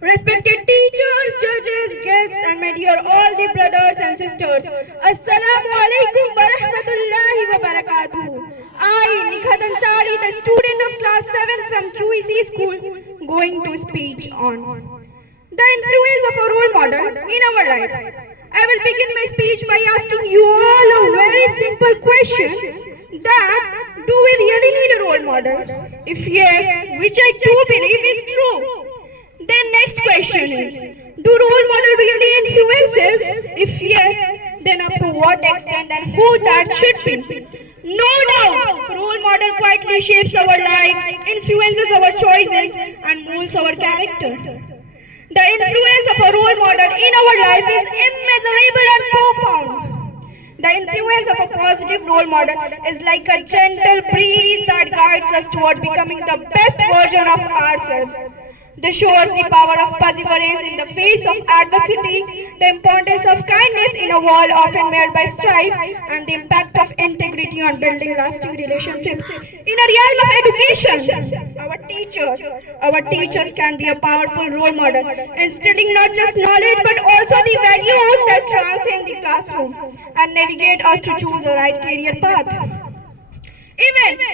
Respected teachers, judges, guests, and my dear all the brothers and sisters, Assalamu alaikum wa rahmatullahi wa barakatuh. I, Nikhat Ansari, the student of class 7 from QEC school, going to speech on the influence of a role model in our lives. I will begin my speech by asking you all a very simple question, that do we really need a role model? If yes, which I do believe is true. Then next question is, do role model really influence us? If yes, then up to what extent and who that should be? No doubt, role model quietly shapes our lives, influences our choices, and molds our character. The influence of a role model in our life is immeasurable and profound. The influence of a positive role model is like a gentle breeze that guides us toward becoming the best version of ourselves. This shows the power of perseverance in the face of adversity, the importance of kindness in a world often marred by strife, and the impact of integrity on building lasting relationships. In a realm of education, our teachers can be a powerful role model, instilling not just knowledge but also the values that transcend the classroom and navigate us to choose the right career path.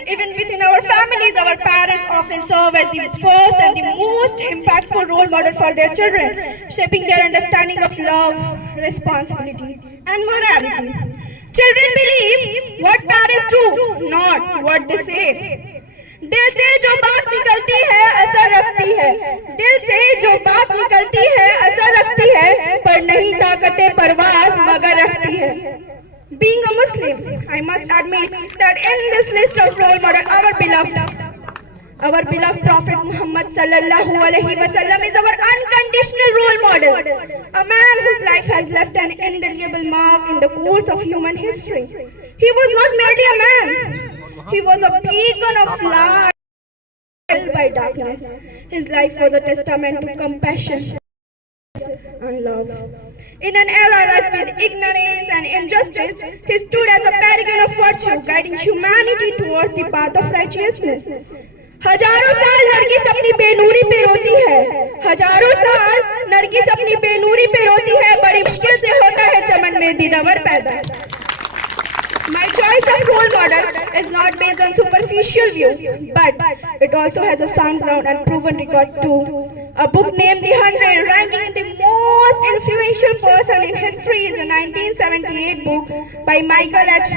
Even within our families, our parents often serve as the first and the most impactful role model for their children, shaping their understanding of love, responsibility, and morality. Children believe what parents do, not what they say. दिल से जो बात निकलती है असर रखती है, दिल से जो बात निकलती है असर रखती है, पर नहीं ताकते परवाज मगर रखती है. Being a Muslim, I must admit that in this list of role models, our beloved Prophet Muhammad sallallahu alaihi wasallam is our unconditional role model, a man whose life has left an indelible mark in the course of human history. He was not merely a man; he was a beacon of light held by darkness. His life was a testament to compassion and love. In an era rife with ignorance and injustice, he stood as a paragon of virtue, guiding humanity towards the path of righteousness. हजारों साल नरगिस अपनी बेनूरी पे रोती है, हजारों साल नरगिस अपनी बेनूरी पे रोती है, बड़ी मुश्किल से होता है चमन में दीदावर पैदा. My choice of role model is not based on superficial view, but it also has a sound ground and proven record too. A book named The 100, ranking the most influential person in history, is a 1978 book by Michael H.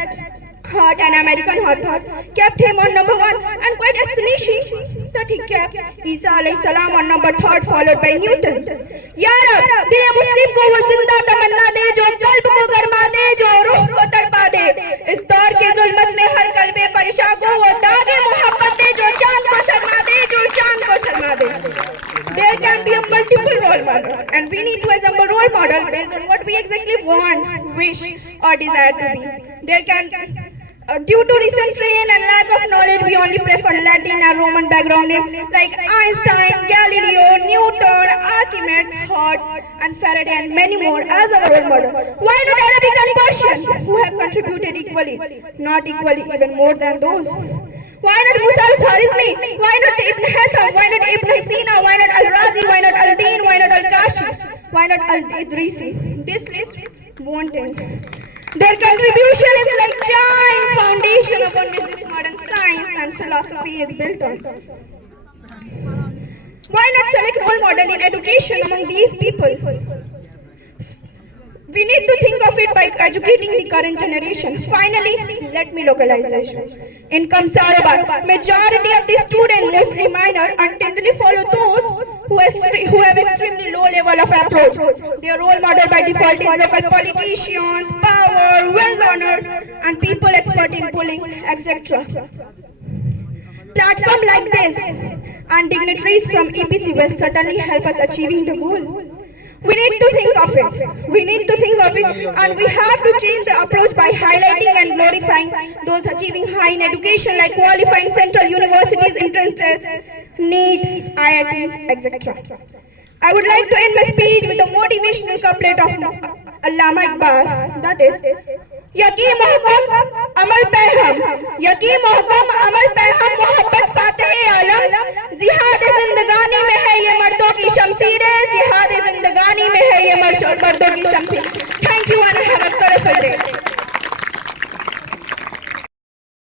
Hart, an American author, kept him on number 1, and quite astonishing that he kept Isa alayhi salam on number 3rd, followed by Newton. Ya Rab, दिल मुस्लिम को वो जिंदा तमन्ना दे जो कल्ब को गरमा दे, जो रूह को तड़पा दे. इस दौर के जुल्मत में हर कल्बे परेशान को वो दागे मोहब्बत दे, जो चांद को शर्मा दे, जो चांद को शर्मा दे. There can be a multiple role model, and we need to assemble role model based on what we exactly want, wish, or desire to be. There can due to recent train and lack of knowledge, we only prefer Latin and Roman background names like Einstein, Galileo, Newton, Archimedes, Hertz, and Faraday, and many more as our role model. Why not Arabic and Persian, who have contributed equally, not equally, even more than those? Why not Musa al-Khwarizmi? Why not Ibn Haytham? Why not Ibn Sina? Why not Al-Razi? Why not Al-Din? Why not Al-Kashi? Why not Al-Idrisi? This list won't end. Their contribution is like giant foundation upon which this modern science and philosophy is built on. Why not select role model in education among these people? We need to think of it by educating the current generation. Finally, let me localize the issue. In Kamsarabad, majority of the students, mostly minor, untently follow those who have extremely low level of approach. Their role model by default is local politicians, power, well-honored, and people expert in bullying, etc. Platforms like this and dignitaries from EPC will certainly help us achieving the goal. We need to think of it. And we have to change the approach by highlighting and glorifying those achieving high in education, like qualifying central universities, entrance tests, NEET, IIT, etc. I would like to end my speech with a motivational couplet of Allama Iqbal, that is, यकी मोहब्बत अमल पे हम, यकी मोहब्बत अमल पे हम, मोहब्बत Fatih आलम, जिहाद जिंदगानी में है ये मर्दों की शमशीरें, Dogi Shamsi.